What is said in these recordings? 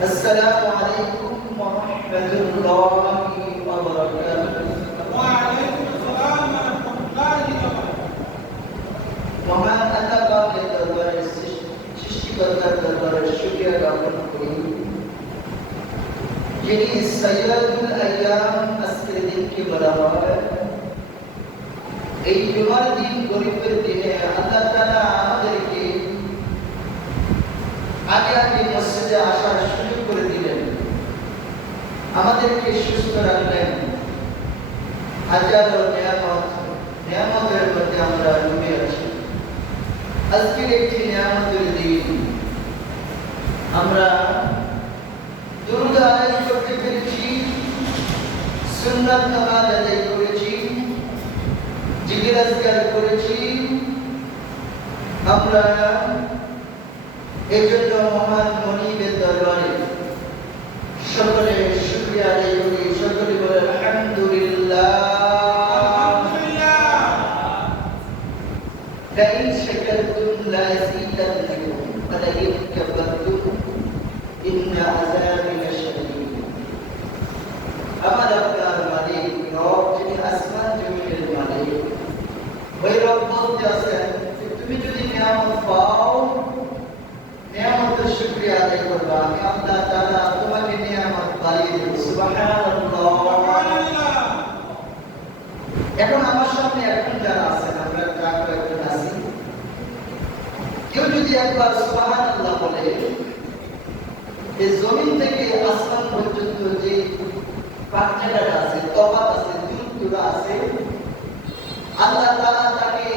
السلام عليكم ورحمة الله وبركاته. وعليكم السلام ورحمة الله وبركاته. মহান আল্লাহ পাকের দরবারে সৃষ্টিকর্তার দরবারে শুকরিয়া জ্ঞাপন করি, যিনি সাইয়্যিদুল আইয়াম, আজকের দিনকে বলা হয় এই জুমার দিন, গরিবের দিনে আল্লাহ তাআলা আমাদেরকে আগে আগে মসজিদে আসার সুযোগ করে দিলেন, আমাদেরকে সুস্থ রাখলেন। হাজারো নিয়ামতের মধ্যে আমরা ডুবে আছি। আজকের একটি নিয়ামতের দিন, আমরা দুরূদ আদায় করতে পেরেছি, সুন্নাত নামাজ আদায় করেছি, জিকির আজকার করেছি। আমরা এই জন্য মহান মনিবের দরবারে সকলে শুকরিয়া আদায় করি। সকলে বলে আলহামদুলিল্লাহ। لئن شكرتم لأزيدنكم ولئن كفرتم إن عذابي لشديد। আমার আপনার মালিক রব, যিনি আসমান জমিনের মালিক, ওই রব বলতে আছেন তুমি যদি নিয়ামত পাও, নিয়ামতের শুকরিয়া আদায় করবা, আমি আল্লাহ তাআলা তোমাকে নিয়ামত বাড়িয়ে দেব। সুবহানাল্লাহ। এখন আমার সামনে এখন যারা আছেন, আমরা কয়েকজন আছি, কেউ যদি একবার সুবহানাল্লাহ বলে, এই জমিন থেকে আসমান পর্যন্ত যে পাকড়াটা আছে, তফাত আছে, দূরত্ব আছে, আল্লাহ তাআলা তাকে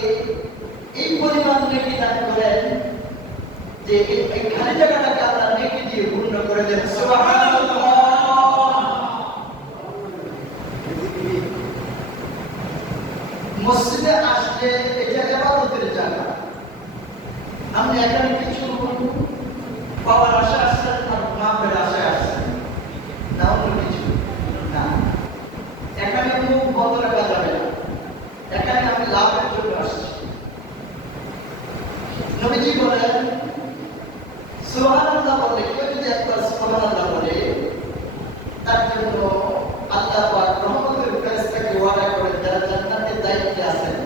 এই পরিমাণ নেকি দান করেন যে এই খালি জায়গাটাকে আল্লাহ নেকি দিয়ে পূর্ণ করে দেন। সুবহানাল্লাহ। মসজিদে আসলে এটা ইবাদতের জায়গা। আপনি এখানে কিছু পাওয়ার আশা আসছেন, মাপের আশা আসছেন না, অন্য কিছু না। এখানে মুখ বন্ধ রাখা যাবে না, এখানে আমি লাভের জন্য আসছি। নবীজি বলেন সুবহানাল্লাহ বলে, কেউ যদি একবার সুবহানাল্লাহ বলে, তার জন্য আল্লাহ পাক রহমতের ফেরেশতাকে ওয়াদা করেন, যারা জান্নাতের দায়িত্বে আছেন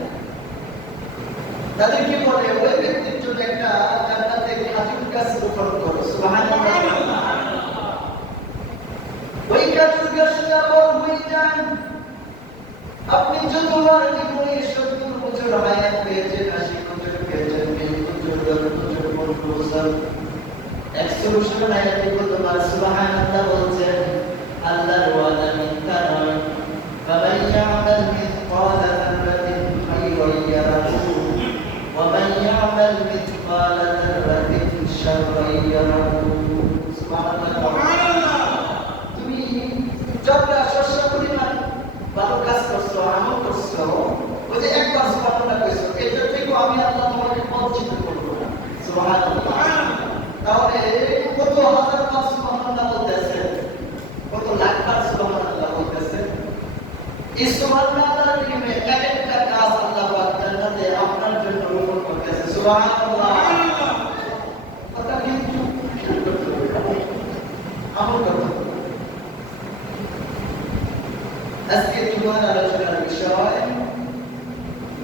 তাদেরকে বলে ওই ব্যক্তির জন্য একটা জান্নাতে খেজুর গাছ রোপণ করো। সুবহানাল্লাহ। ওই খেজুর গাছটা বড় হয়ে যান, আপনি যতবার জীবনে 70 বছর হায়াত পেয়েছেন, 80 বছর পেয়েছেন, 20 বছর, 10 বছর, 15 বছর, 100 বছর হায়াত তোমার সুবহানাল্লাহ বলছেন। আল্লাহর ওয়াদা মিথ্যা নয়। ফামান ইয়ামাল মিসকালা যাররাতিন খায়রান ইয়ারাহু ওয়া মান ইয়ামাল মিসকালা যাররাতিন শাররান ইয়ারাহু। সুবহানাল্লাহ। তুমি যতটা শস্য পরিমাণ ভালো কাজ করছো, আমল করছো, ওই যে একবার সুবহানাল্লাহ কইছো, এটা থেকে আমি আল্লাহ তোমাকে বঞ্চিত করব না। সুবহানাল্লাহ। তাহলে কত হাজার বার সুবহানাল্লাহ বলতেছে, কত লাখ বার সুবহানাল্লাহ বলতেছে। এই সুবহানাল্লাহর নিয়মে একটা কাজ আল্লাহ পাক জান্নাতে আপনার জন্য রোপণ করতেছে। সুবহানাল্লাহ। কথা কিন্তু আমল করতে আমার আলোচনার বিষয়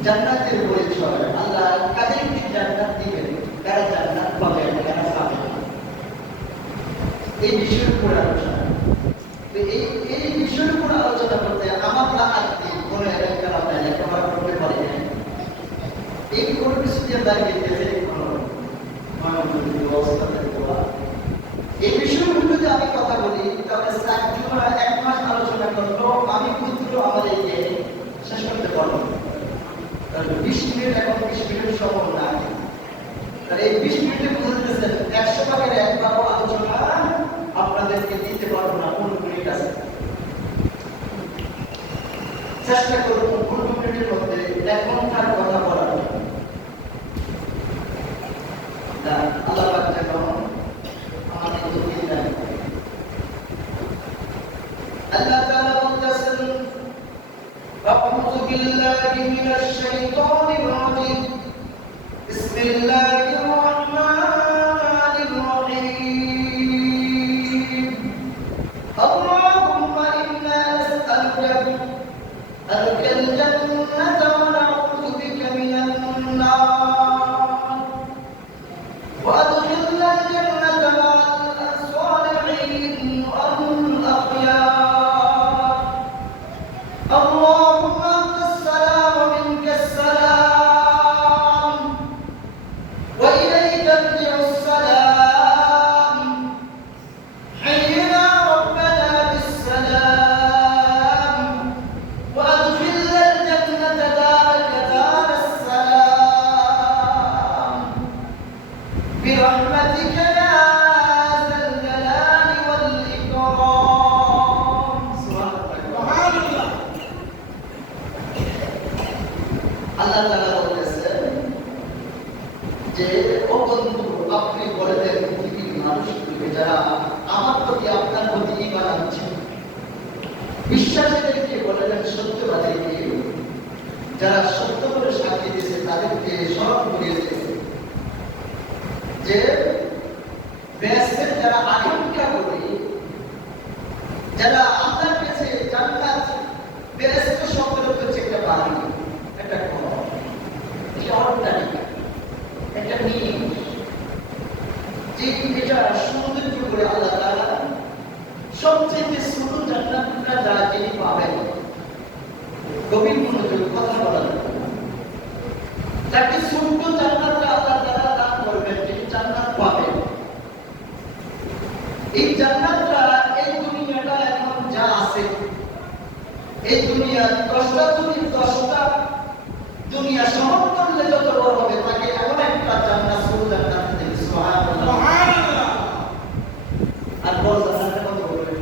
জান্নাতের পরিচয়। আল্লাহ কাদেরকে জান্নাত দিবেন, কারা জান্নাত পাবেন, কারা পাবেন না, এই বিষয়ের উপর আলোচনা। এই বিষয়ের উপর আলোচনা করতে আমার লাগাতে কোনো এলাকার আমরা লেখাপড়া করতে পারি না, এই কোনো কিছু দিয়ে দাঁড়িয়ে গেছে কোনো ব্যবস্থা থাকতে পারে। এই বিষয়গুলো যদি আমি কথা বলি তাহলে 1 মাস আলোচনা করলো আমি পুত্র আমাদেরকে শেষ করতে পারবো। 20 মিনিট এখন 20 মিনিট সম্ভব না। তাহলে এই 20 মিনিটে বুঝতেছেন 100 ভাগের 1 ভাগ আলোচনা আপনাদেরকে দিতে পারবো না। 15 মিনিট আছে, চেষ্টা করবো 15 মিনিটের মধ্যে 1 ঘন্টার কথা বলার। আল্লাহ পাক যেন আমাদের তৌফিক দান করেন। আল্লাহ তাআলা বলতেছেন আউযু বিল্লাহি মিনাশ শাইতানির রাজীম বিসমিল্লাহির রাহমানির রাহিম আল্লাহুম্মা ইন্না নাসআলুকা আল জান্নাতা ওয়া নাউযু বিকা মিনান নার وأدخلنا الجنة مع الصالحين والأخيار اللهم أنت السلام ومنك السلام وإليك يرجع السلام حينا ربنا بالسلام وأدخلنا الجنة دارك دار السلام برحمتك يا ذا الجلال والإكرام. سبحان الله. আল্লাহ তাআলা বলেছেন যে ও বন্ধু আপনি বলে দেন পৃথিবীর মানুষগুলোকে যারা আমার প্রতি আপনার প্রতি ঈমান আনছে, বিশ্বাসীদেরকে বলে দেন, সত্যবাদীকে যারা সত্য বলে সাক্ষী দিয়েছে তাদেরকে স্মরণ করিয়ে দিয়েছে যে বেহেশতের যারা আকাঙ্ক্ষা করে, যারা আল্লাহর কাছে জান্নাত, বেহেশত শব্দের হচ্ছে একটা বাড়ি, একটা ঘর, একটা অট্টালিকা, একটা নিয়ম, যে এটা সৌন্দর্য করে আল্লাহ তাআলা সবচেয়ে ছোট জান্নাতটা যারা যিনি পাবেন, গভীর মনোযোগ কথা বলার তাকে ছোট্ট জান্নাতটা আল্লাহ তাআলা দান করবেন, যিনি জান্নাত পাবেন। এই জান্নাতটা এই দুনিয়াটা এখন যা আছে, এই দুনিয়া 10টা দুনিয়া সমান করলে যত বড় হবে, তাকে এমন একটা জান্নাত, ছোট জান্নাত দেবে। সুবহানাল্লাহ, সুবহানাল্লাহ। আর বড় জান্নাতের কত বড় হবে?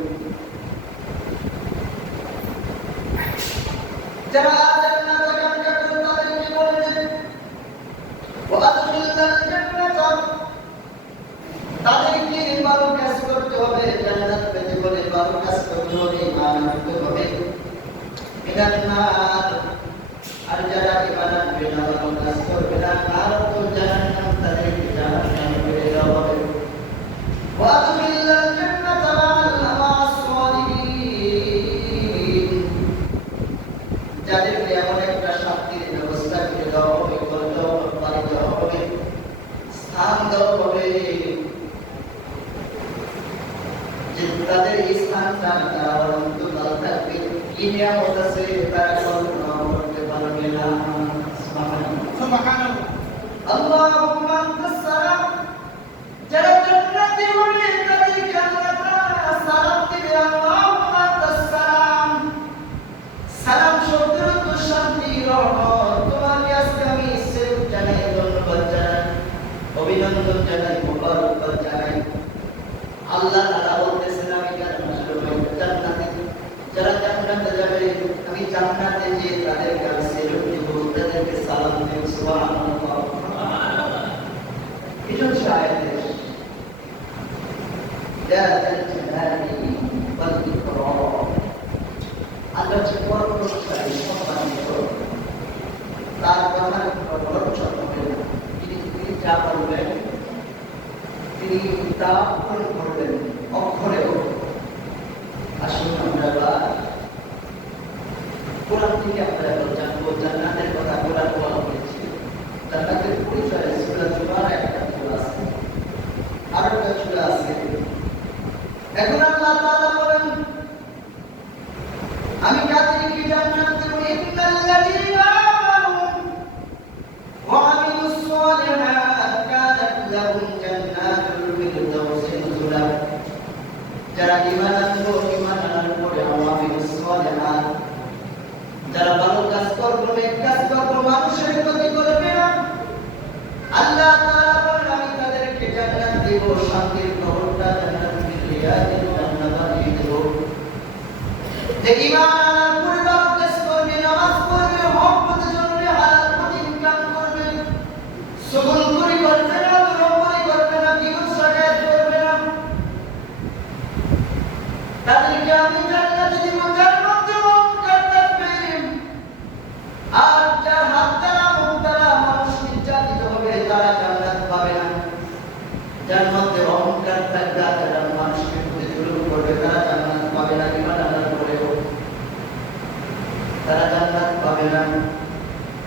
যারা জান্নাত আকাঙ্ক্ষা করে তাদেরকে বলেন ওয়াদখিলনাল জান্নাতা, তাদেরকে ভালো কাজ করতে হবে, জান্নাত পেতে হলে ভালো কাজ করতে হবে, ঈমান আনতে হবে। মিনান নার, আর যারা ঈমান আনবে না, ভালো কাজ করবে না, আর তো জাহান্নাম, তাদেরকে জাহান্নামে ফেলে দেওয়া হবে। ওয়াদখিলনাল জান্নাতা মা'আস সালিহিন, যাদেরকে এমন একটা শান্তির ব্যবস্থা করে দেওয়া হবে, করে দেওয়া হবে, স্থান দেওয়া হবে, যে তাদের এই স্থানটা তারা অন্তত থাকবে, কি নিয়ামত আছে তারা কল্পনা করতে পারবে না। সুবহানাল্লাহ। আল্লাহুম্মা আনতাস সালাম, যারা জান্নাতে হবে তাদেরকে আল্লাহ তাআলা সালাম দিবে। আল্লাহুম্মা আনতাস সালাম, সালাম শব্দের অর্থ শান্তি, রহমত। তোমাকে আজকে আমি সেলুট জানাই, ধন্যবাদ জানাই, অভিনন্দন জানাই, মোবারকবাদ জানাই। আল্লাহ তাআলা বলতেছেন আমি জান্নাতে, যারা জান্নাতে যাবে আমি জান্নাতে যে তাদেরকে আমি সেলুট দেব, তাদেরকে সালাম দেব। সুবহানাল্লাহ, সুবহানাল্লাহ। এটা হচ্ছে আয়াতের ইয়া যাল জালালি ওয়াল ইকরাম। আল্লাহ যে পরমশালী, সম্মানিত, তার কথার প্রবচন হবে না। তিনি যা বলবেন তিনি তা পূরণ করবেন, অক্ষরেও। আসুন আমরা কোরআন থেকে আমরা এখন জানবো জান্নাতের কথা কোরআন বলা হয়েছে। জান্নাতের পরিচয় সূরা জুমার একটা সূরা আছে, আর একটা সূরা আছে। এখন আল্লাহ তাআলা বলেন, আমি কাদেরকে জান্নাত দেব? ইন্নাল্লাযীনা আমানু ওয়া আমিলুস সালিহাত কানাত লাহুম জান্নাতুল ফিরদাউসি নুজুলা। যারা ঈমান আনলো, ঈমান আনার পরে আমিলুস সালিহাত, যারা ভালো কাজ করবে, নেক কাজ করবে, মানুষের ক্ষতি করবে না, আল্লাহ তাআলা বলেন আমি তাদেরকে জান্নাত দেব। শান্তির খবরটা জান্নাতুল রিয়াদিল জান্নাত বানিয়ে দেব। যে ঈমান আনার পরে ভালো কাজ করবে, নামাজ পড়বে, হক পথে চলবে, হালাল পথে ইনকাম করবে, সুগন্ধি করবে না, দুরম্বরি করবে না, বিপদ সাজায় করবে না, তাদেরকে আমি জান্নাত দেব। যার মধ্যে অহংকার থাকবে, আর যার হাত দ্বারা মুখ দ্বারা মানুষ নির্যাতিত হবে, তারা জান্নাত পাবে না। যার মধ্যে অহংকার থাকবে, যারা মানুষকে প্রতি জুলুম করবে, তারা জান্নাত পাবে না। ঈমান আনার পরেও তারা জান্নাত পাবে না।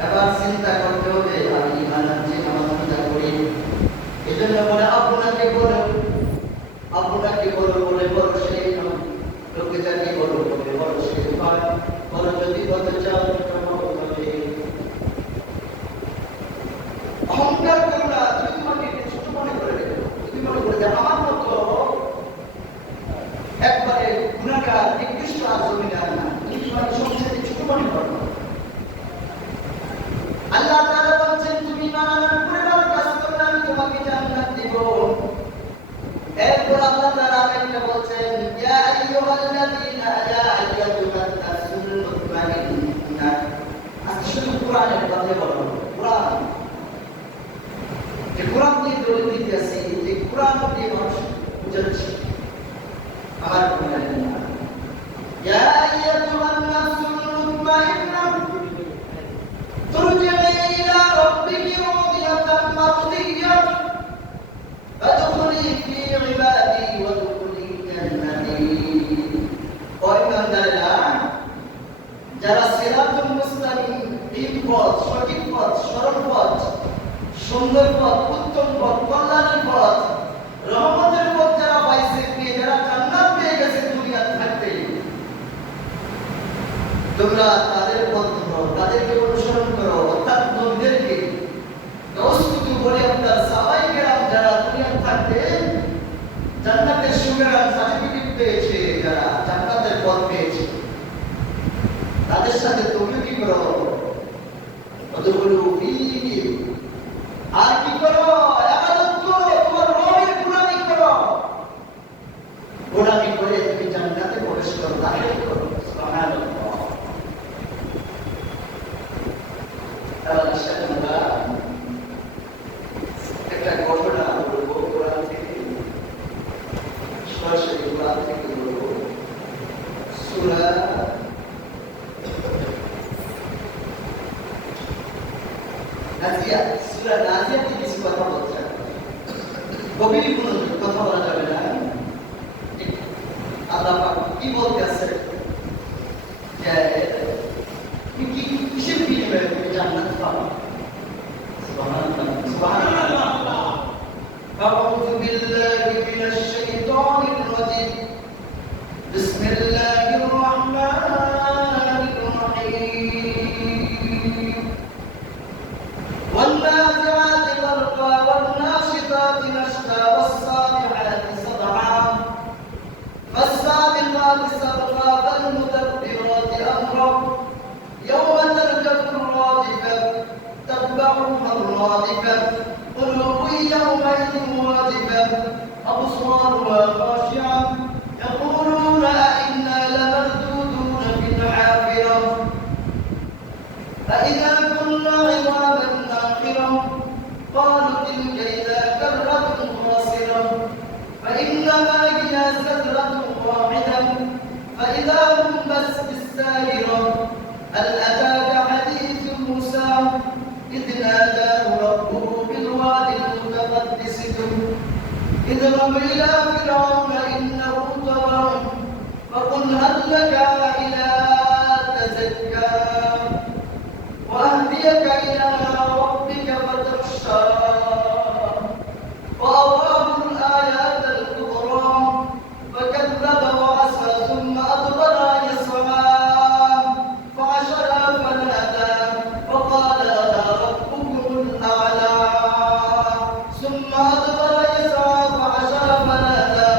এবার চিন্তা করতে হবে, আমি ঈমান আনছি, নামাজ রোজা করি, এজন্য বলে আপনাকে বলো বলে বলো সেই নয়, লোকে যাকে বলো বলে বলো সেই নয়। বলো যদি বলতে চাও তবে অহংকার করো না। তুমি তোমাকে ছোট মনে করে দেবে, তুমি মনে করে যে আমার মতো একবারে গুণাগার নিকৃষ্ট আর জমিদার না, তুমি তোমাকে সবচেয়ে ছোট মনে করো। আল্লাহ তাআলা বলছেন তুমি ঈমান আনার পরে ভালো কাজ করলে আমি তোমাকে জান্নাত দেব। এরপর আল্লাহ তাআলা আরেকটা বলছেন, ইয়া আইয়ুহাল্লাযীনা ইয়া আইয়ুহান নাসুল মুতমাইন্না। আজকে শুধু কোরআনের কথা বলা হলো। কোরআন, যে কোরআন দিয়ে দলিল দিতেছি, যে কোরআন দিয়ে মানুষ বুঝাচ্ছি আমার কোরআন না। ইয়া আইয়ুহান নাসুল মুতমাইন্না তুরজিউ ইলা রাব্বিকি রাদিয়াতান মারদিয়্যা ফাদখুলি ফি ইবাদি ওয়াদখুলি জান্নাতি। ও ইমানদারেরা, যারা সিরাতুল মুস্তাকিম, এই পথ, সঠিক পথ, সরল পথ, সুন্দর পথ, উত্তম পথ, কল্যাণের পথ, রহমতের পথ যারা পাইছে, যারা জান্নাত পেয়ে গেছে দুনিয়া থাকতে, তোমরা তাদের পথ ধরো, তাদেরকে অনুসরণ করো। অর্থাৎ নবীদেরকে দোস্ত বলে আপনার সাহাবায়ে কেরাম যারা দুনিয়া থাকতে জান্নাতের সুখের সার্টিফিকেট পেয়েছে, যারা জান্নাতের পথ পেয়েছে, তাদের সাথে তুমি কি করো? আর কি করো? ইবাদত করো, তোমার রবের গোলামি করো। গোলামি করে তুমি জান্নাতে প্রবেশ করো, দাখিল করো। সুবহানাল্লাহ। তাহলে সেটা একটা ঘটনা বলবো কোরআন থেকে, সরাসরি কোরআন থেকে বলবো। সূরা নাজিয়াত, সূরা নাজিয়াতে কিছু কথা বলছে, গভীর কোনো কথা বলা যাবে না। আল্লাহ পাক কি বলতেছে যে কিসের বিনিময়ে তুমি জান্নাত পাবে? সুবহানাল্লাহ, সুবহানাল্লাহ। আউযু বিল্লাহি মিনাশ শাইতানির রাজীম। বিসমিল্লাহির রাহমানির রাহিম। والنازعات غرقا والناشطات نشطا والصالحات صدعا فالسابقات سبقا فالمدبرات أمرا يوم ترجف الرادفة تتبعها الرادفة قلوب يومئذ واجفة أبصارها خاشعة يقولون أئنا لمردودون في الحافرة فإذا كنا عظاما ناخرة قالوا تلك إذا كرة خاسرة فإنما هي زجرة واحدة فإذا هم بس بالساهرة هل أتاك حديث موسى إذ ناداه ربه بالوادي المقدس اذهب إلى فرعون إنه طغى فقل هل لك إلى تزكى إلى ربك فتخشى وأراه الآيات الكبرى فكذب وعصى ثم أدبر يسعى فحشر فنادى فقال أنا ربكم الأعلى ثم أدبر يسعى فحشر فنادى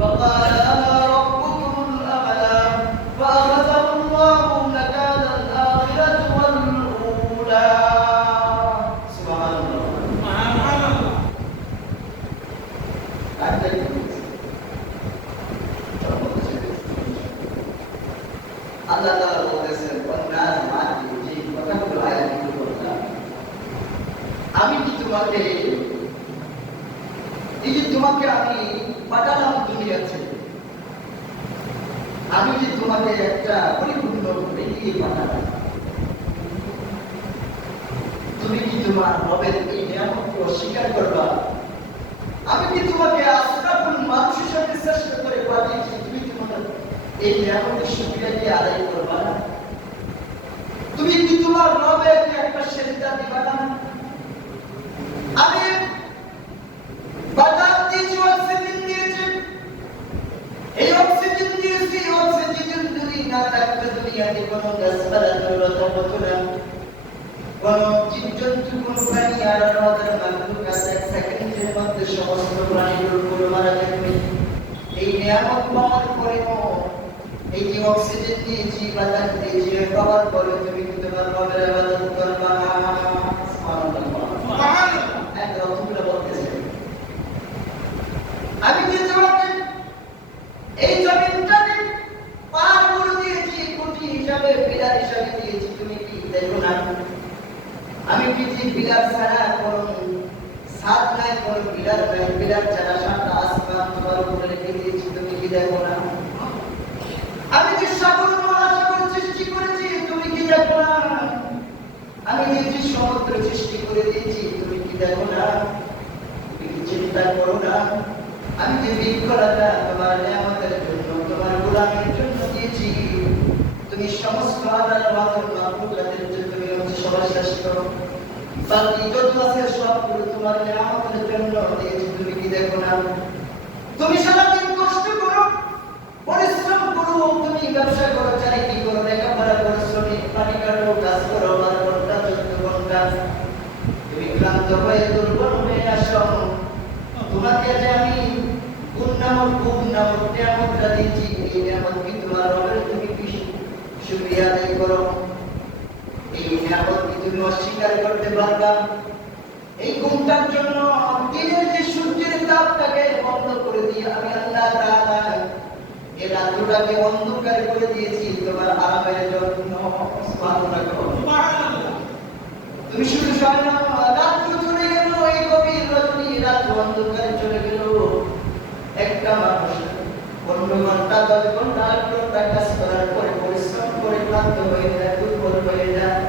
فقال أنا ربكم الأعلى فأخذه الله نكال الآخرة والأولى. سبحان الله. আল্লাহ তাআলা বলেছেন ওয়ান্নাস মা'আল যে কথাগুলো আয়াতগুলো বললাম আমি কি তোমাকে এই যে তোমাকে আমি পাঠালাম দুনিয়াতে আমি যে তোমাকে একটা পরিপূর্ণ বেরিয়ে পাঠালাম তুমি কি তোমার রবের এই নিয়ামতকে অস্বীকার করবা? আমি কি তোমাকে আশরাফুল মানুষ হিসেবে শ্রেষ্ঠ করে পাঠিয়েছি তুমি তোমার এই নিয়ামতের সুবিধা কি আদায় করবা না? তুমি কি তোমার রবের একটা সেজদা দিবা না? আমি বাতাস দিয়েছি, অক্সিজেন দিয়েছি, এই অক্সিজেন দিয়েছি, অক্সিজেন যদি না থাকতো দুনিয়াতে কোনো গাছপালা জড়তা হতো না, কোনো জীবজন্তু কোনো প্রাণী আর আমাদের মানবুক আছে এক সেকেন্ডের মধ্যে সমস্ত প্রাণীগুলো পুরো মারা যাবে। এই নিয়ামত পাওয়ার পরেও এই যে অক্সিজেন দিয়েছি বাতাস দিয়েছি পাওয়ার পরে তুমি কি তোমার রবের ইবাদত করবা না? সুবহানাল্লাহ। একদম তোমরা বলতেছে আমি যে তোমাকে এই জমিনটাকে পার করে দিয়েছি কুটি হিসাবে পিলার হিসাবে দিয়েছি তুমি কি দেখো না? আমি পৃথিবী পিলার ছাড়া কোন সাত নাই, কোন পিলার নাই, পিলার ছাড়া সাতটা আসমান তোমার উপরে রেখে দিয়েছি তুমি কি দেখো না? আমি যে সাগর মহাসাগর সৃষ্টি করেছি তুমি কি দেখো না? আমি যে সমুদ্র সৃষ্টি করে দিয়েছি তুমি কি দেখো না? তুমি কি চিন্তা করো না? আমি যে বৃক্ষলতা তোমার নিয়ামতের জন্য তোমার গোলামের জন্য দিয়েছি তুমি সমস্ত আল্লাহর মাখলুকাতের জন্য তুমি হচ্ছে সর্বশ্রেষ্ঠ। বাকি যত আছে সবগুলো তোমার নিয়ামতের জন্য দিয়েছি তুমি কি দেখো না? তুমি সারাদিন কষ্ট করো, পরিশ্রম করো, তুমি ব্যবসা করো, চাকরি করো, লেখাপড়া করো, শ্রমিক পানি কাটো, কাজ করো 12 ঘন্টা 14 ঘন্টা, তুমি ক্লান্ত হয়ে দুর্বল হয়ে আসো। তোমাকে যে আমি গুণ নামক নিয়ামতটা দিয়েছি এই নিয়ামত কি তোমার রবের তুমি কি শুকরিয়া আদায় করো? এই নিয়ামত কি তুমি অস্বীকার করতে পারবা? এই গুণটার জন্য দিনের যে সূর্যের তাপটাকে বন্ধ করে দিয়ে আমি আল্লাহ তাআলা এই রাতটাকে অন্ধকার করে দিয়েছি তোমার আরামের জন্য। সুবহানাল্লাহ। তুমি শুধু জানো রাত চলে গেল, এই গভীর রজনী রাত অন্ধকার চলে গেল, একটা মানুষ 15 ঘন্টা 10 ঘন্টা 8 ঘন্টা কাজ করার পরে পরিশ্রম করে ক্লান্ত হয়ে যায়, দুর্বল হয়ে যায়,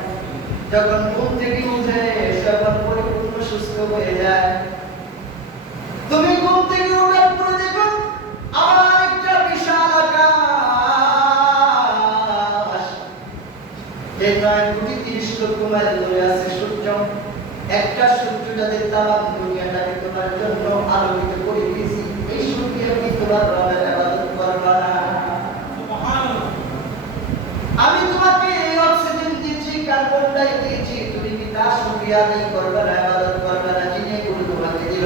যখন ঘুম থেকে উঠে তখন পরিপূর্ণ সুস্থ হয়ে যায়। তুমি ঘুম থেকে উঠার পরে দেখো আমার একটা বিশাল আকাশ, যে 9.30 লক্ষ মাইল দূরে আছে সূর্য, একটা সূর্য যাদের তামাম দুনিয়াটাকে তোমার জন্য আলোকিত করে দিয়েছি, এই সূর্যে আমি তোমার রবের ইবাদত করবা না? সুবহানাল্লাহ। আমি তোমাকে অক্সিজেন দিয়েছি, কার্বন ডাই দিয়েছি, তুমি কি তার শুকরিয়া আদায় করবা না, ইবাদত করবা না? যিনি এগুলো তোমাকে দিল,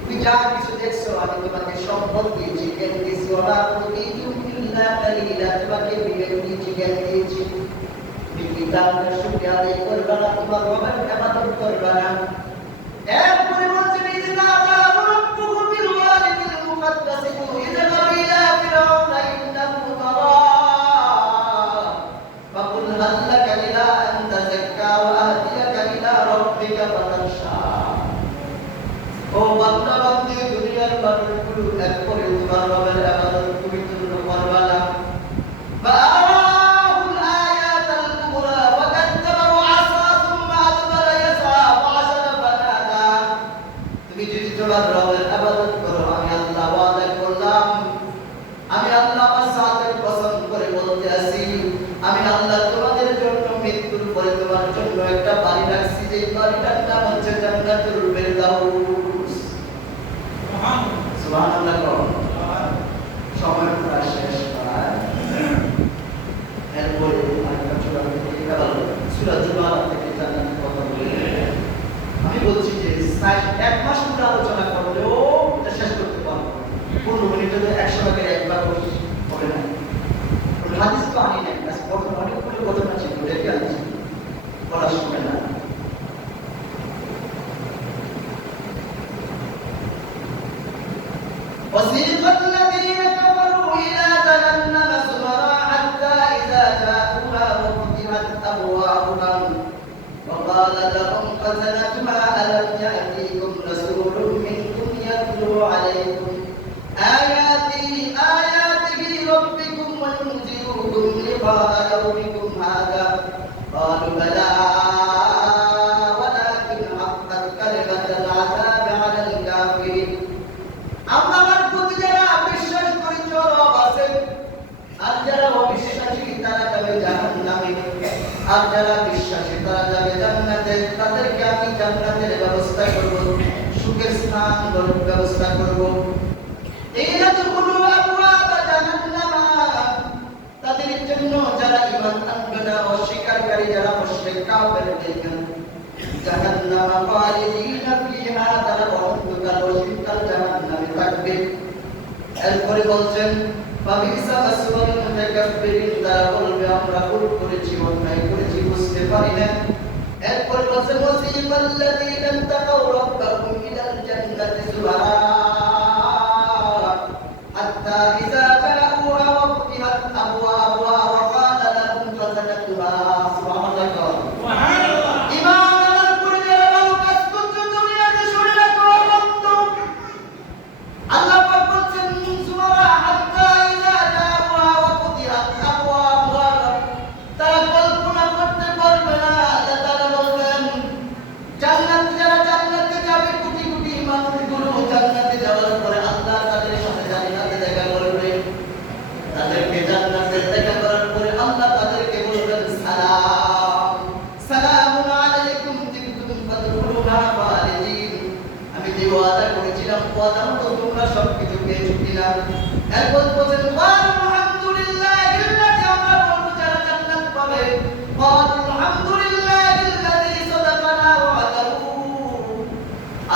তুমি যা কিছু দেখছো আমি তোমাকে সম্পদ দিয়েছি, জ্ঞান দিয়েছি, ওয়া উতিতু ইল্লা কালিলা, তোমাকে বিবেক দিয়েছি, জ্ঞান দিয়েছি, তুমি কি তার শুকরিয়া আদায় করবা না, তোমার রবের ইবাদত করবা না? এরপরে বলছেন ইযা জাআ রাব্বুহু বিল ওয়াদিল মুকাদ্দাস ইযহাব ইলা ফিরআউনা ইন্নাহু তাগা ফাকুল হাল লাকা ইলা আন তাযাক্কা ওয়া আহদিয়াকা ইলা রাব্বিকা ফাতাখশা। ও বান্দা বান্দী দুনিয়ার মানুষগুলো এরপরে তোমার রবের ইবাদত তুমি করবা না। তোমার রবের ইবাদত করো, আমি আল্লাহ ওয়াদা করলাম, আমি আল্লাহ আমার সাথে কসম করে বলতে আছি, আমি আল্লাহ তোমাদের জন্য মৃত্যুর পরে সেই বাড়িটার নাম হচ্ছে জান্নাতুল ফেরদাউস। সুবহানাল্লাহ। সময় প্রায় শেষ প্রায়। এরপরে আরেকটা সূরা থেকে সূরা জুমার থেকে জান্নাতের কথা বলে আমি বলছি যে এক মাস পুরো আলোচনা করলেও এটা শেষ করতে পারবো। 15 মিনিটে 100 টাকা একবার হবে না। হাদিস তো আনি নাই, অনেকগুলো ঘটনা ছিল, রেখে আনছি, বলার সময় না। وسيق الذين كفروا إلى جهنم زمرا حتى إذا جاءوها وفتحت أبوابها وقال لهم خزنتها ألم يأتيكم رسول منكم يتلو عليكم آياته ربكم وينذركم لقاء يومكم هذا قالوا بلى ولكن حقت كلمة العذاب على الكافرين আমার প্রতি যারা বিশ্বাস করে চরব আছে আর যারা অবিশ্বাসী তারা যাবে জাহান্নামে আর যারা বিশ্বাসী তারা যাবে জান্নাতে। তাদেরকে আমি জান্নাতের ব্যবস্থা করব, সুখের স্থান ব্যবস্থা করব। এইরাদুল আবওয়াব জাহান্নাম, তাদের জন্য যারা ঈমান আনবে না, অস্বীকারী যারা মুশরিক কাফের জাহান্নাম খালিদিনা ফিহা, তারা অনন্তকাল অসীমকাল জাহান্নামে থাকবে। এরপরে বলছেন ফাবিসা মাসওয়াল মুতাকাব্বিরিন, তারা বলবে আমরা ভুল করেছি, অন্যায় করেছি, বুঝতে পারি না। এরপরে বলছেন ওয়াসিফাল্লাযীনা তাকাউ রাব্বাহুম ইলাল জান্নাতি যুমারা হাত্তা ইযা জাউহা ওয়া ফুতিহাত আবওয়াবুহা ওয়া ক্বালা লাহুম খাযানাতুহা। সুবহানাল্লাহ।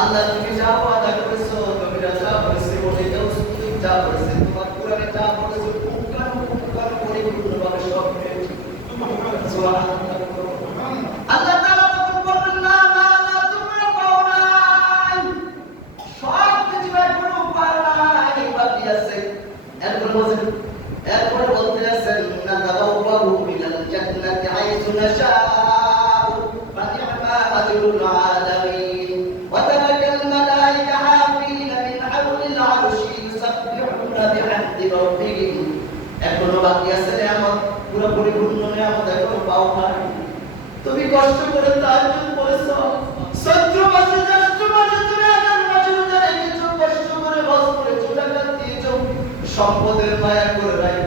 আল্লাহ তুমি যা ওয়াদা করেছো, নবীরা যা বলেছে, বলে দাও তুমি যা বলেছে, তোমার কোরআনে যা বলেছে পুঙ্খান পরিপূর্ণভাবে সব পেয়েছি। সুবহানাল্লাহ। আল্লাহ তাআলা তখন বললেন না না না, তোমরা পাও নাই, সব কিছু এখনো পাও নাই, বাকি আছে। এরপরে বলতে আছেন না তাবাওয়াহু মিনাল জান্নাতি হাইসু নাশাউ ওয়া নি'মা আজরুল আলামিন ওয়া তারাকাল মালাইকা হাফিনা মিন হাওলিল আরশি ইউসাব্বিহুনা বিহামদি রাব্বিহিম। এখনো বাকি আছে নিয়ামত, পুরো পরিপূর্ণ নিয়ামত এখনো পাও নাই। তুমি কষ্ট করে তাহাজ্জুদ করেছো, সহ্য মাসে তুমি আগাম মাসে রোজা রেখেছো, কষ্ট করে হজ করেছো, যাকাত দিয়েছো, সম্পদের মায়া করে নাই,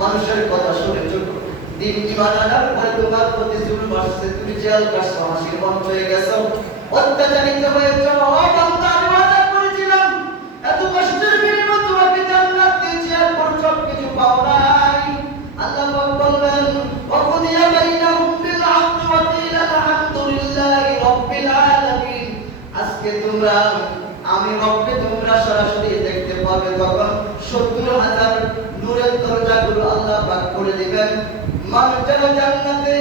মানুষের কথা শুনেছো, দিন ঈমান আনার পরে তোমার প্রতি জুলুম আসছে, তুমি জেল কাটছো, হাসির মঞ্চ হয়ে গেছো, অত্যাচারিত হয়েছো। বান্দা, আমি ওয়াদা করেছিলাম এত কষ্টের বিনিময়ে তোমাকে জান্নাত দিয়েছি, এরপর সব কিছু পাও নাই। আল্লাহ পাক বললেন ওয়াকুদিয়া বাইনাহুম বিল হাক্কি ওয়া কিলা আলহামদুলিল্লাহি রাব্বিল আলামিন। আজকে তোমরা আমি রবকে তোমরা সরাসরি দেখতে পাবে, তখন 70,000 নূরের দরজাগুলো আল্লাহ পাক করে দিবেন। মানুষ যারা জান্নাতে